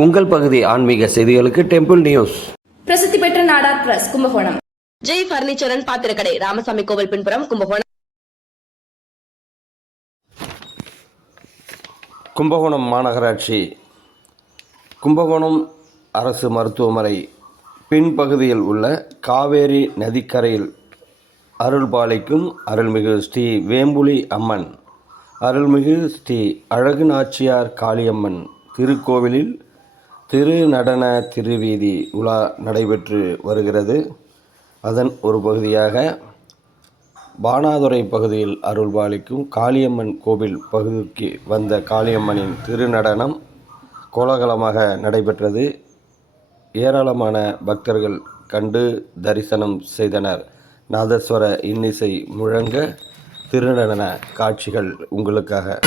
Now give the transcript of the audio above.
உங்கள் பகுதி ஆன்மீக செய்திகளுக்கு டெம்பிள் நியூஸ். பிரசித்தி பெற்ற Nadar press Kumbakonam. Jai furniture and பாத்திரக்கடை Ramasamy கோவில் பின்புறம் கும்பகோணம். கும்பகோணம் மாநகராட்சி. கும்பகோணம் அரசு மருத்துவமனை பின்பகுதியில் உள்ள காவேரி நதிக்கரையில் அருள்பாலிக்கும் அருள்மிகு ஸ்ரீ வேம்புலி அம்மன் அருள்மிகு ஸ்ரீ அழகு நாச்சியார் காளியம்மன் திருக்கோவிலில் திருநடன திருவீதி உலா நடைபெற்று வருகிறது. அதன் ஒரு பகுதியாக பானாதுரை பகுதியில் அருள்பாலிக்கும் காளியம்மன் கோவில் பகுதிக்கு வந்த காளியம்மனின் திருநடனம் கோலாகலமாக நடைபெற்றது. ஏராளமான பக்தர்கள் கண்டு தரிசனம் செய்தனர். நாதஸ்வர இன்னிசை முழங்க திருநடன காட்சிகள் உங்களுக்காக.